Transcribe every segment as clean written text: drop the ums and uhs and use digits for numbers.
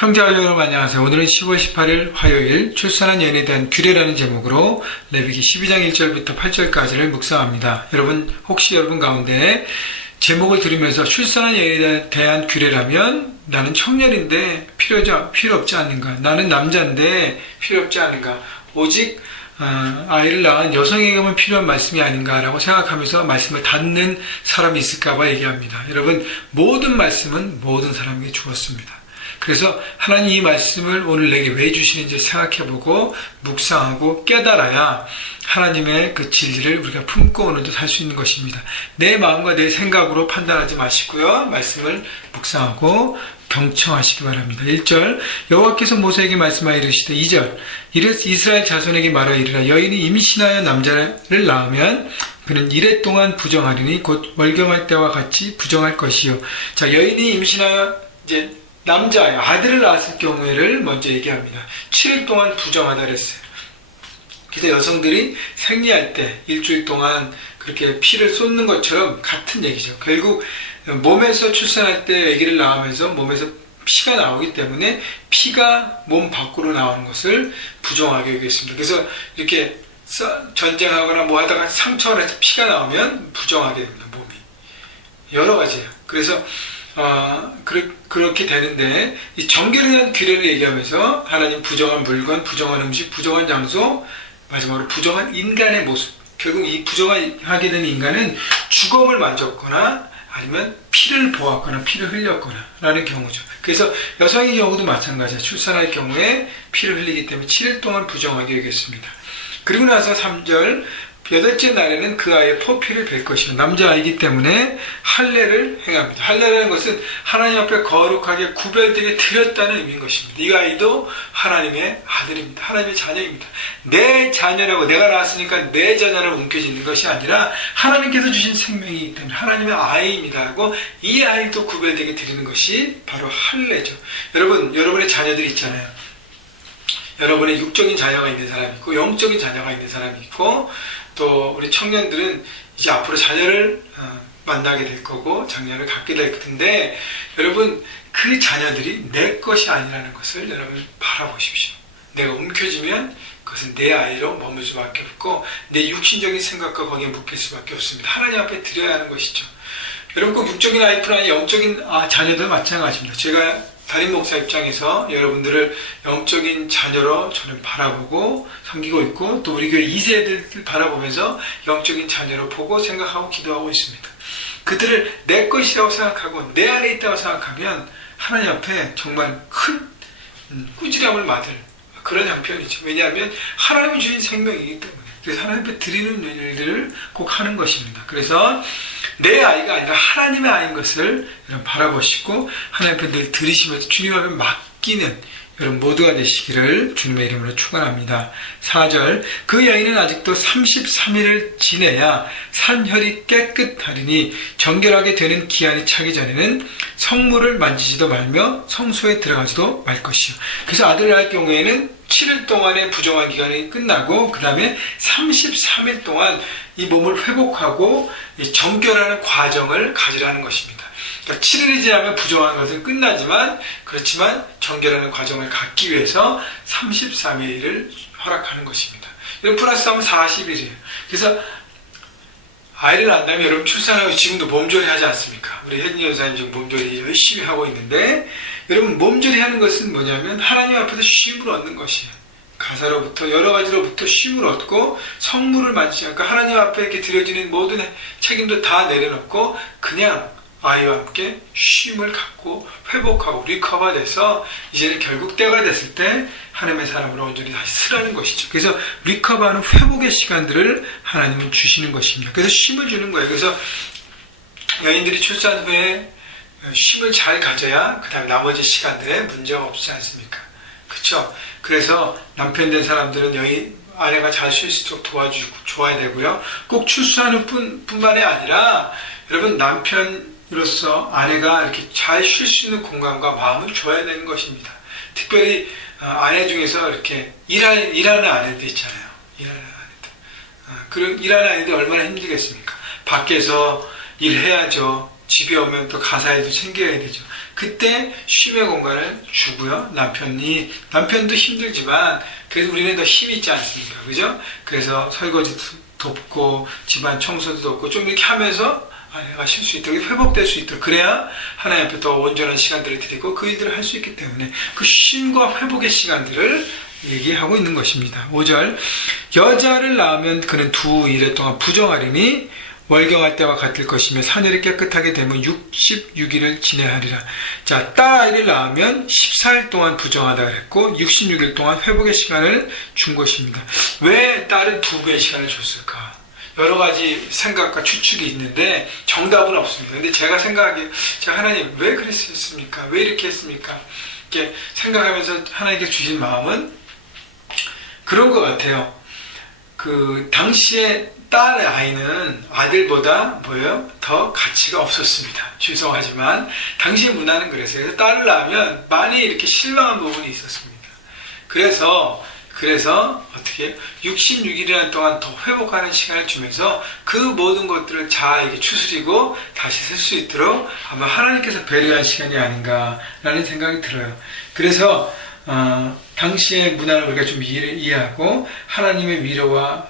형제와 여러분 안녕하세요. 오늘은 10월 18일 화요일 출산한 여인에 대한 규례라는 제목으로 레위기 12장 1절부터 8절까지를 묵상합니다. 여러분 혹시 여러분 가운데 제목을 들으면서 출산한 여인에 대한 규례라면 나는 청년인데 필요 없지 않는가? 나는 남자인데 필요 없지 않는가? 오직 아이를 낳은 여성에게만 필요한 말씀이 아닌가라고 생각하면서 말씀을 닫는 사람이 있을까봐 얘기합니다. 여러분 모든 말씀은 모든 사람에게 주었습니다. 그래서 하나님 이 말씀을 오늘 내게 왜 주시는지 생각해보고 묵상하고 깨달아야 하나님의 그 진리를 우리가 품고 오늘도 살 수 있는 것입니다. 내 마음과 내 생각으로 판단하지 마시고요. 말씀을 묵상하고 경청하시기 바랍니다. 1절 여호와께서 모세에게 말씀하여 이르시되 2절 이스라엘 자손에게 말하여 이르라 여인이 임신하여 남자를 낳으면 그는 이래 동안 부정하리니 곧 월경할 때와 같이 부정할 것이요. 자, 여인이 임신하여 이제 남자아이, 아들을 낳았을 경우에를 먼저 얘기합니다. 7일 동안 부정하다 그랬어요. 그래서 여성들이 생리할 때 일주일 동안 그렇게 피를 쏟는 것처럼 같은 얘기죠. 결국 몸에서 출산할 때 아기를 낳으면서 몸에서 피가 나오기 때문에 피가 몸 밖으로 나오는 것을 부정하게 여겼습니다. 그래서 이렇게 전쟁하거나 뭐 하다가 상처가 나서 피가 나오면 부정하게 됩니다. 몸이. 여러 가지예요. 그래서 그렇게 되는데, 이 정결에 대한 규례를 얘기하면서 하나님 부정한 물건, 부정한 음식, 부정한 장소, 마지막으로 부정한 인간의 모습. 결국 이 부정하게 된 인간은 주검을 만졌거나 아니면 피를 보았거나 피를 흘렸거나 라는 경우죠. 그래서 여성의 경우도 마찬가지예요. 출산할 경우에 피를 흘리기 때문에 7일 동안 부정하게 여겼습니다. 그리고 나서 3절 여덟째 날에는 그 아이의 포피를 뵐 것이요. 남자아이기 때문에 할례를 행합니다. 할례라는 것은 하나님 앞에 거룩하게 구별되게 드렸다는 의미인 것입니다. 이 아이도 하나님의 아들입니다. 하나님의 자녀입니다. 내 자녀라고 내가 낳았으니까 내 자녀를 움켜쥐는 것이 아니라 하나님께서 주신 생명이기 때문에 하나님의 아이입니다 하고 이 아이도 구별되게 드리는 것이 바로 할례죠. 여러분의 자녀들이 있잖아요. 여러분의 육적인 자녀가 있는 사람이 있고 영적인 자녀가 있는 사람이 있고 또 우리 청년들은 이제 앞으로 자녀를 만나게 될 거고 자녀를 갖게 될 텐데 여러분 그 자녀들이 내 것이 아니라는 것을 여러분 바라보십시오. 내가 움켜쥐면 그것은 내 아이로 머물 수밖에 없고 내 육신적인 생각과 거기에 묶일 수밖에 없습니다. 하나님 앞에 드려야 하는 것이죠. 여러분 꼭 육적인 아이뿐 아니라 영적인 자녀도 마찬가지입니다. 제가 담임 목사 입장에서 여러분들을 영적인 자녀로 저는 바라보고 섬기고 있고 또 우리 교회 2세들을 바라보면서 영적인 자녀로 보고 생각하고 기도하고 있습니다. 그들을 내 것이라고 생각하고 내 안에 있다고 생각하면 하나님 앞에 정말 큰 꾸지람을 맞을 그런 형편이죠. 왜냐하면 하나님이 주신 생명이기 때문에. 그래서 하나님 앞에 드리는 일들을 꼭 하는 것입니다. 그래서 내 아이가 아니라 하나님의 아이인 것을 여러분 바라보시고 하나님 앞에 늘 들으시면서 주님 앞에 맡기는 여러분 모두가 되시기를 주님의 이름으로 축원합니다. 4절 그 여인은 아직도 33일을 지내야 산혈이 깨끗하리니 정결하게 되는 기한이 차기 전에는 성물을 만지지도 말며 성소에 들어가지도 말 것이요. 그래서 아들을 낳을 경우에는 7일 동안의 부정한 기간이 끝나고 그 다음에 33일 동안 이 몸을 회복하고 정결하는 과정을 가지라는 것입니다. 그러니까 7일이 지나면 부정한 것은 끝나지만 그렇지만 정결하는 과정을 갖기 위해서 33일을 허락하는 것입니다. 여러분 플러스하면 40일이에요. 그래서 아이를 낳는다면 여러분 출산하고 지금도 몸조리 하지 않습니까? 우리 혜진이 여사님 지금 몸조리 열심히 하고 있는데 여러분 몸조리 하는 것은 뭐냐면 하나님 앞에서 쉼을 얻는 것이에요. 가사로부터 여러 가지로부터 쉼을 얻고 성물을 만지지 않고 하나님 앞에 이렇게 드려지는 모든 책임도 다 내려놓고 그냥 아이와 함께 쉼을 갖고 회복하고 리커버돼서 이제는 결국 때가 됐을 때 하나님의 사람으로 온전히 다시 쓰라는 것이죠. 그래서 리커버하는 회복의 시간들을 하나님은 주시는 것입니다. 그래서 쉼을 주는 거예요. 그래서 여인들이 출산 후에 쉼을 잘 가져야 그 다음 나머지 시간들에 문제가 없지 않습니까? 그렇죠? 그래서 남편 된 사람들은 아내가 잘 쉴 수 있도록 도와주고 좋아야 되고요. 꼭 출산하는 뿐만이 아니라 여러분 남편으로서 아내가 이렇게 잘 쉴 수 있는 공간과 마음을 줘야 되는 것입니다. 특별히 아내 중에서 이렇게 일하는 아내들 있잖아요. 일하는 아내들. 그런 일하는 아내들 얼마나 힘들겠습니까? 밖에서 일해야죠. 집에 오면 또 가사일도 챙겨야 되죠. 그때 쉼의 공간을 주고요. 남편도 힘들지만 그래도 우리는 더 힘이 있지 않습니까? 그죠? 그래서 설거지 돕고 집안 청소도 돕고 좀 이렇게 하면서 아내가 쉴 수 있도록 회복될 수 있도록 그래야 하나님 앞에 더 온전한 시간들을 드리고 그 일들을 할 수 있기 때문에 그 쉼과 회복의 시간들을 얘기하고 있는 것입니다. 5절 여자를 낳으면 그는 2일에 동안 부정하리니 월경할 때와 같을 것이며 사녀를 깨끗하게 되면 66일을 지내하리라. 자, 딸 아이를 낳으면 14일 동안 부정하다 그랬고 66일 동안 회복의 시간을 준 것입니다. 왜 딸은 2배의 시간을 줬을까? 여러 가지 생각과 추측이 있는데 정답은 없습니다. 근데 제가 생각하기에 하나님 왜 그랬습니까? 왜 이렇게 했습니까? 이렇게 생각하면서 하나님께 주신 마음은 그런 것 같아요. 그 당시에 딸 아이는 아들보다 더 가치가 없었습니다. 죄송하지만 당시 문화는 그랬어요. 그래서 딸을 낳으면 많이 이렇게 실망한 부분이 있었습니다. 그래서 어떻게 66일이라는 동안 더 회복하는 시간을 주면서 그 모든 것들을 자아에게 추스리고 다시 쓸 수 있도록 아마 하나님께서 배려한 시간이 아닌가라는 생각이 들어요. 그래서 당시의 문화를 우리가 좀 이해하고 하나님의 위로와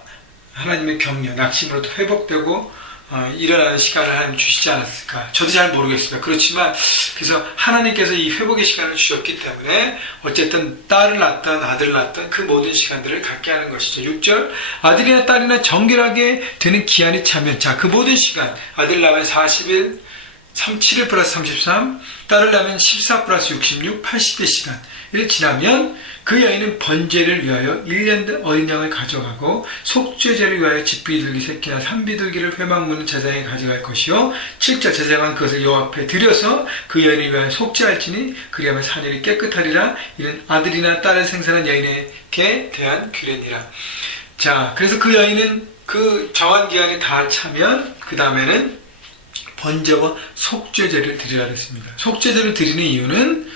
하나님의 격려, 낙심으로도 회복되고 일어나는 시간을 하나님 주시지 않았을까? 저도 잘 모르겠습니다. 그렇지만 그래서 하나님께서 이 회복의 시간을 주셨기 때문에 어쨌든 딸을 낳든 아들을 낳든 그 모든 시간들을 갖게 하는 것이죠. 6절 아들이나 딸이나 정결하게 되는 기한이 차면 자, 그 모든 시간 아들 낳으면 40일 7일 플러스 33 딸을 낳으면 14 플러스 66 80의 시간을 지나면 그 여인은 번제를 위하여 1년 된 어린 양을 가져가고 속죄제를 위하여 집비둘기 새끼나 산비둘기를 회막 무는 제사장에 가져갈 것이요 7절 제사장은 그것을 여호와 앞에 드려서 그 여인을 위하여 속죄할지니 그리하면 사녀이 깨끗하리라. 이는 아들이나 딸을 생산한 여인에게 대한 규례니라. 자, 그래서 그 여인은 그 정한 기한이 다 차면 그 다음에는 번제와 속죄제를 드리라 했습니다. 속죄제를 드리는 이유는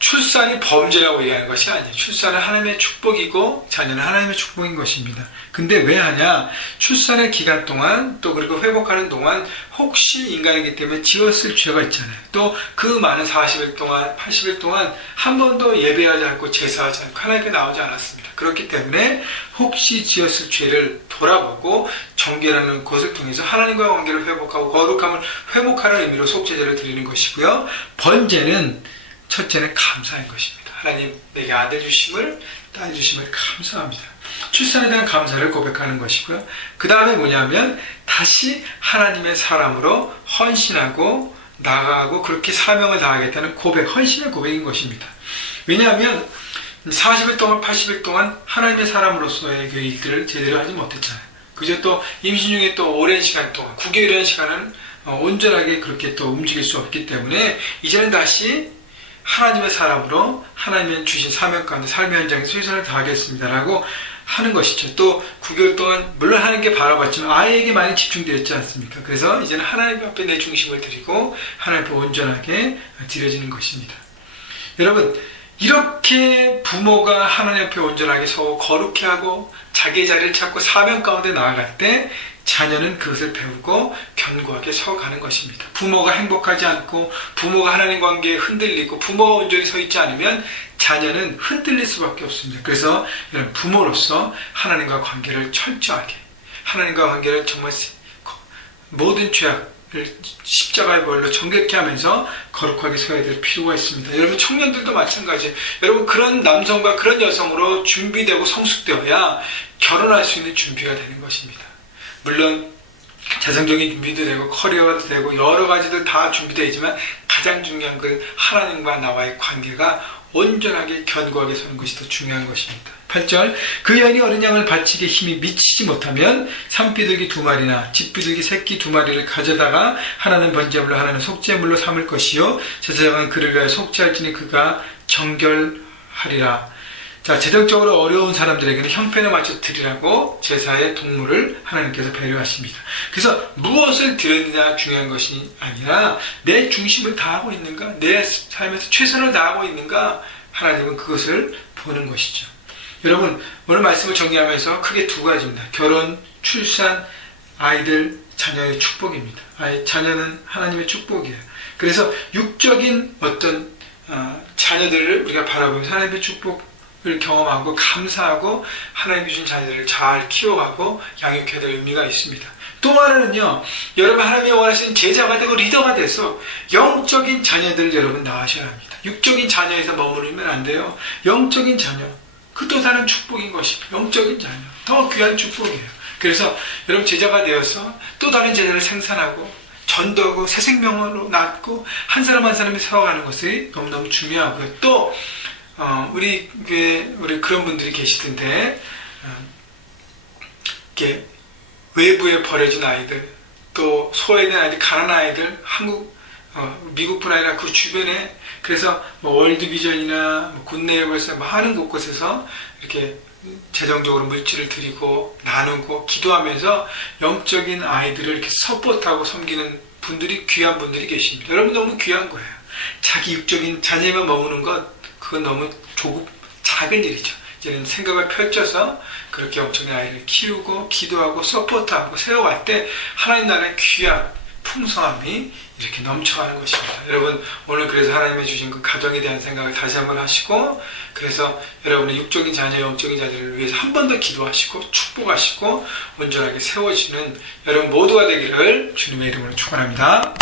출산이 범죄라고 얘기하는 것이 아니에요. 출산은 하나님의 축복이고 자녀는 하나님의 축복인 것입니다. 근데 왜 하냐? 출산의 기간 동안 또 그리고 회복하는 동안 혹시 인간이기 때문에 지었을 죄가 있잖아요. 또 그 많은 40일 동안 80일 동안 한 번도 예배하지 않고 제사하지 않고 하나님께 나오지 않았습니다. 그렇기 때문에 혹시 지었을 죄를 돌아보고 정결하는 것을 통해서 하나님과 관계를 회복하고 거룩함을 회복하는 의미로 속죄제를 드리는 것이고요. 번제는 첫째는 감사인 것입니다. 하나님 내게 아들 주심을 딸 주심을 감사합니다. 출산에 대한 감사를 고백하는 것이고요. 그 다음에 뭐냐면 다시 하나님의 사람으로 헌신하고 나가고 그렇게 사명을 다하겠다는 고백, 헌신의 고백인 것입니다. 왜냐하면 40일 동안 80일 동안 하나님의 사람으로서의 그 일들을 제대로 하지 못했잖아요. 그저 또 임신 중에 또 오랜 시간 동안 9개월이라는 시간은 온전하게 그렇게 또 움직일 수 없기 때문에 이제는 다시 하나님의 사람으로 하나님의 주신 사명 가운데 삶의 현장에서 최선을 다하겠습니다라고 하는 것이죠. 또 9개월 동안 물론 하나님께 바라봤지만 아이에게 많이 집중되었지 않습니까? 그래서 이제는 하나님 앞에 내 중심을 드리고 하나님 앞에 온전하게 드려지는 것입니다. 여러분 이렇게 부모가 하나님 앞에 온전하게 서고 거룩해 하고 자기의 자리를 찾고 사명 가운데 나아갈 때 자녀는 그것을 배우고 견고하게 서가는 것입니다. 부모가 행복하지 않고 부모가 하나님 관계에 흔들리고 부모가 온전히 서 있지 않으면 자녀는 흔들릴 수밖에 없습니다. 그래서 이런 부모로서 하나님과 관계를 철저하게 하나님과 관계를 정말 모든 죄악을 십자가의 벌로 정결케 하면서 거룩하게 서야 될 필요가 있습니다. 여러분 청년들도 마찬가지예요. 여러분 그런 남성과 그런 여성으로 준비되고 성숙되어야 결혼할 수 있는 준비가 되는 것입니다. 물론 재성적인 준비도 되고 커리어도 되고 여러 가지들 다 준비되어 있지만 가장 중요한 건 하나님과 나와의 관계가 온전하게 견고하게 서는 것이 더 중요한 것입니다. 8절 그 여인이 어린 양을 바치기에 힘이 미치지 못하면 산비둘기 2마리나 집비둘기 새끼 2마리를 가져다가 하나는 번제물로 하나는 속죄물로 삼을 것이요 제사장은 그를 위하여 속죄할지니 그가 정결하리라. 자, 재정적으로 어려운 사람들에게는 형편에 맞춰 드리라고 제사의 동물을 하나님께서 배려하십니다. 그래서 무엇을 드렸느냐 중요한 것이 아니라 내 중심을 다하고 있는가, 내 삶에서 최선을 다하고 있는가, 하나님은 그것을 보는 것이죠. 여러분 오늘 말씀을 정리하면서 크게 2가지입니다. 결혼, 출산, 아이들, 자녀의 축복입니다. 자녀는 하나님의 축복이에요. 그래서 육적인 어떤 자녀들을 우리가 바라보면서 하나님의 축복을 경험하고 감사하고 하나님 주신 자녀들을 잘 키워가고 양육해야 될 의미가 있습니다. 또 하나는요, 여러분 하나님이 원하시는 제자가 되고 리더가 돼서 영적인 자녀들을 여러분 낳으셔야 합니다. 육적인 자녀에서 머무르면 안 돼요. 영적인 자녀, 그 또 다른 축복인 것입니다. 영적인 자녀, 더 귀한 축복이에요. 그래서 여러분 제자가 되어서 또 다른 제자를 생산하고 전도하고 새 생명으로 낳고 한 사람 한 사람이 세워가는 것이 너무너무 중요하고요. 또 우리 교회에 우리 그런 분들이 계시던데 이렇게 외부에 버려진 아이들, 또 소외된 아이들, 가난한 아이들, 미국뿐 아니라 그 주변에, 그래서 월드비전이나 굿네이버에서 하는 곳곳에서 이렇게 재정적으로 물질을 드리고 나누고 기도하면서 영적인 아이들을 이렇게 서포트하고 섬기는 분들이, 귀한 분들이 계십니다. 여러분 너무 귀한 거예요. 자기 육적인 자녀만 머무는 것, 그건 너무 작은 일이죠. 이제는 생각을 펼쳐서 그렇게 영적인 아이를 키우고 기도하고 서포트하고 세워갈 때 하나님 나라의 귀한 풍성함이 이렇게 넘쳐가는 것입니다. 여러분 오늘 그래서 하나님이 주신 그 가정에 대한 생각을 다시 한번 하시고, 그래서 여러분의 육적인 자녀, 영적인 자녀를 위해서 한 번 더 기도하시고 축복하시고 온전하게 세워지는 여러분 모두가 되기를 주님의 이름으로 축원합니다.